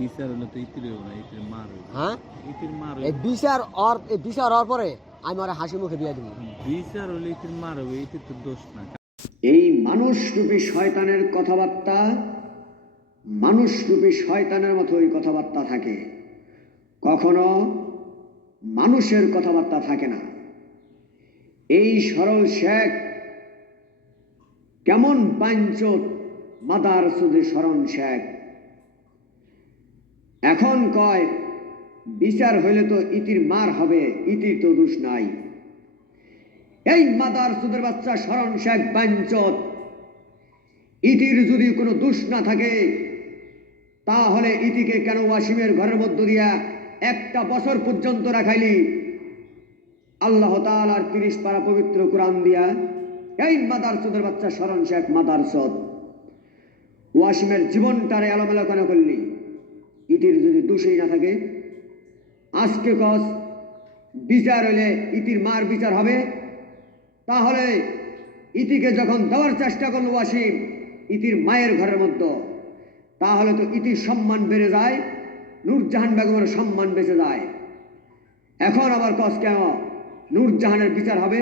বিচার হলে তো ইতির হইব না, ইতির মার হইব। হ্যাঁ ইতির মার এই হইব। বিচার হওয়ার পরে আমি ওরা হাসি মুখে দিয়ে দিব। বিচার হলে ইতির মার হবে, ইতির তো দোষ না। এই মানুষরূপী শয়তানের কথাবার্তা মানুষরূপী শয়তানের মতোই কথাবার্তা থাকে, কখনো মানুষের কথাবার্তা থাকে না। এই সরল শেখ কেমন পাঞ্চত মাদার সুদে শরণ শেখ, এখন কয় বিচার হইলে তো ইতির মার হবে, ইতির তো দোষ নাই। এই মাদার সুদের বাচ্চা শরণ শেখ পাঞ্চত, ইতির যদি কোনো দোষ না থাকে তাহলে ইতিকে কেন ওয়াসিমের ঘরের মধ্য দিয়া একটা বছর পর্যন্ত রাখাইলি? আল্লাহ তাআলার 30 পারা পবিত্র কোরআন দিয়া এই মাদারচোদের বাচ্চা শরণ শেখ মাদারচোদ ওয়াসিমের জীবনটারে এলোমেলো কেন করলি? ইতির যদি দোষই না থাকে, আজকে কস বিচার হইলে ইতির মার বিচার হবে, তাহলে ইতিকে যখন দেওয়ার চেষ্টা করলো ওয়াসিম ইতির মায়ের ঘরের মধ্যে, তাহলে তো ইতির সম্মান বেড়ে যায়, নূরজাহান বেগমের সম্মান বেঁচে যায়। এখন আবার কস কেন নূরজাহানের বিচার হবে?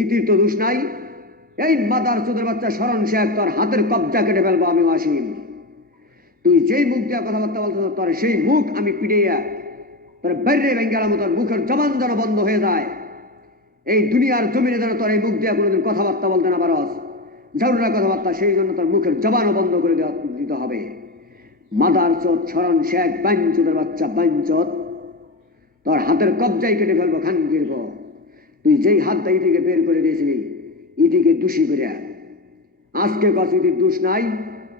ইতির তো দোষ নাই। এই মাদারচোদের বাচ্চা শরণ শেখ, তোর হাতের কবজা কেটে ফেলবো আমি ওয়াসিম। তুই যেই মুখ দিয়ে কথাবার্তা বলতে তোর সেই মুখ আমি পিটাইয়া তোর বাইরে ভেঙে গেলাম, তোর মুখের জবান যেন বন্ধ হয়ে যায়। এই দুনিয়ার জমিনে যেন তোর এই মুখ দিয়ে কোনোদিন কথাবার্তা বলতে না পারস, জরুরি কথাবার্তা, সেই জন্য তোর মুখের জবানও বন্ধ করে দিতে হবে। মাদারচোদ শরণ শেখ বাঞ্চোদের বাচ্চা বাঞ্চোদ, তোর হাতের কবজাই কেটে ফেলবো, খান গিরব। তুই যেই হাতটা ইতিকে বের করে দিয়েছিলি ইতিকে দোষী করে, আজকে কস ইতির দোষ নাই,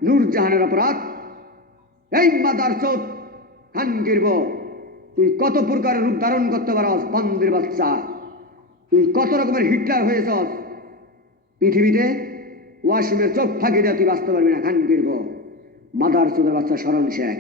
নূরজাহানের অপরাধ। এই মাদারচোদ খান গিরব, তুই কত প্রকারের রূপ ধারণ করতে পারস বান্দির বাচ্চা, তুই কত রকমের হিটলার হয়েছস পৃথিবীতে। ওয়াসিমের চোখ ফাঁকি দিয়ে তুই বাঁচতে পারবি না, খান গিরব মাদারচোদের বাচ্চা শরণ শেখ।